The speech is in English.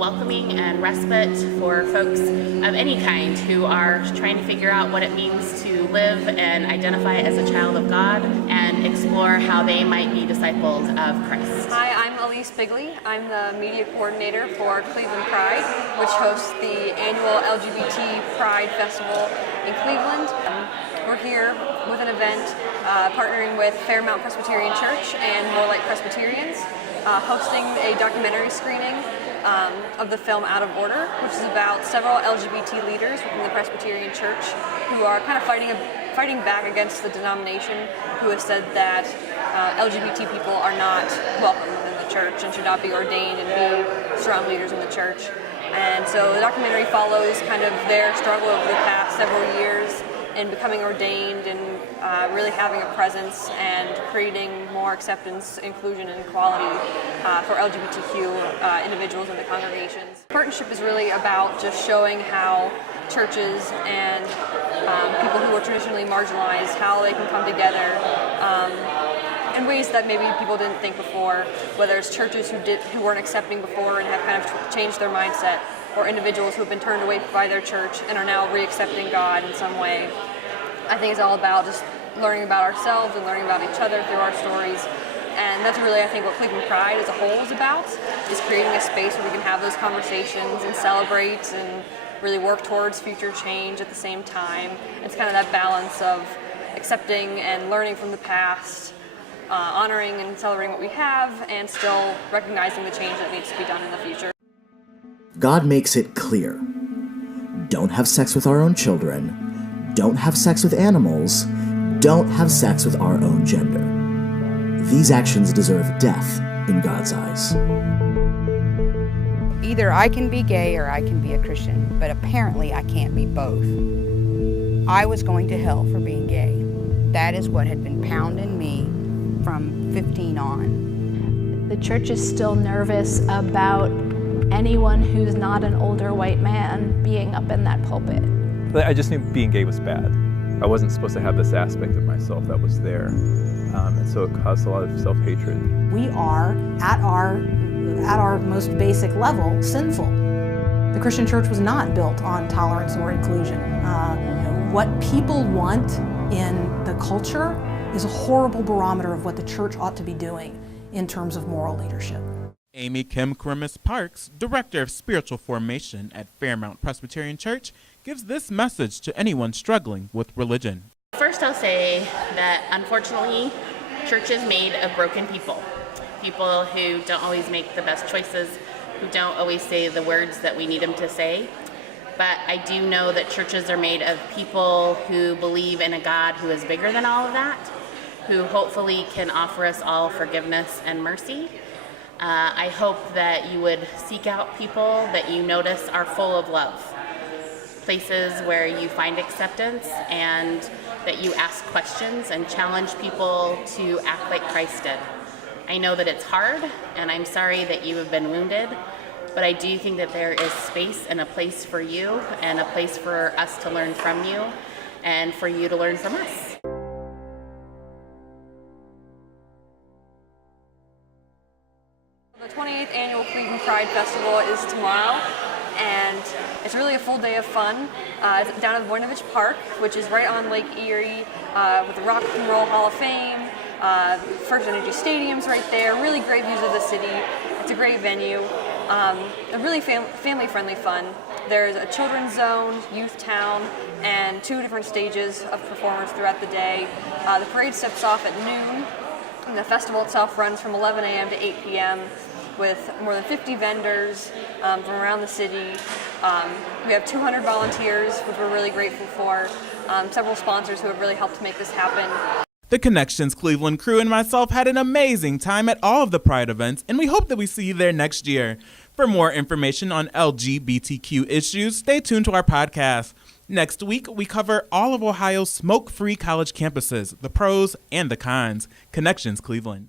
welcoming and respite for folks of any kind who are trying to figure out what it means to live and identify as a child of God and explore how they might be disciples of Christ. Hi, I'm Elise Bigley. I'm the media coordinator for Cleveland Pride, which hosts the annual LGBT Pride Festival in Cleveland. We're here with an event partnering with Fairmount Presbyterian Church and More Light Presbyterians, hosting a documentary screening of the film Out of Order, which is about several LGBT leaders within the Presbyterian Church who are kind of fighting back against the denomination, who has said that LGBT people are not welcome within the church and should not be ordained and be strong leaders in the church. And so the documentary follows kind of their struggle over the past several years in becoming ordained and really having a presence and creating more acceptance, inclusion, and equality for LGBTQ individuals in the congregations. Partnership is really about just showing how churches and people who are traditionally marginalized, how they can come together in ways that maybe people didn't think before, whether it's churches who weren't accepting before and have kind of changed their mindset, or individuals who have been turned away by their church and are now re-accepting God in some way. I think it's all about just learning about ourselves and learning about each other through our stories. And that's really, I think, what Cleveland Pride as a whole is about, is creating a space where we can have those conversations and celebrate and really work towards future change at the same time. It's kind of that balance of accepting and learning from the past, honoring and celebrating what we have, and still recognizing the change that needs to be done in the future. God makes it clear. Don't have sex with our own children. Don't have sex with animals. Don't have sex with our own gender. These actions deserve death in God's eyes. Either I can be gay or I can be a Christian, but apparently I can't be both. I was going to hell for being gay. That is what had been pounding me from 15 on. The church is still nervous about anyone who's not an older white man being up in that pulpit. I just knew being gay was bad. I wasn't supposed to have this aspect of myself that was there. And so it caused a lot of self-hatred. We are, at our most basic level, sinful. The Christian church was not built on tolerance or inclusion. What people want in the culture is a horrible barometer of what the church ought to be doing in terms of moral leadership. Amy Kim Krimis-Parks, Director of Spiritual Formation at Fairmount Presbyterian Church, gives this message to anyone struggling with religion. First, I'll say that unfortunately, church is made of broken people. People who don't always make the best choices, who don't always say the words that we need them to say. But I do know that churches are made of people who believe in a God who is bigger than all of that, who hopefully can offer us all forgiveness and mercy. I hope that you would seek out people that you notice are full of love, places where you find acceptance, and that you ask questions and challenge people to act like Christ did. I know that it's hard, and I'm sorry that you have been wounded, but I do think that there is space and a place for you, and a place for us to learn from you, and for you to learn from us. The 28th Annual Cleveland Pride Festival is tomorrow, and it's really a full day of fun. It's down at Voinovich Park, which is right on Lake Erie, with the Rock and Roll Hall of Fame, First Energy Stadium's right there, really great views of the city. It's a great venue, a really family-friendly fun. There's a children's zone, youth town, and 2 different stages of performers throughout the day. The parade steps off at noon, and the festival itself runs from 11 a.m. to 8 p.m. with more than 50 vendors from around the city. We have 200 volunteers, which we're really grateful for, several sponsors who have really helped make this happen. The Connections Cleveland crew and myself had an amazing time at all of the Pride events, and we hope that we see you there next year. For more information on LGBTQ issues, stay tuned to our podcast. Next week, we cover all of Ohio's smoke-free college campuses, the pros and the cons. Connections Cleveland.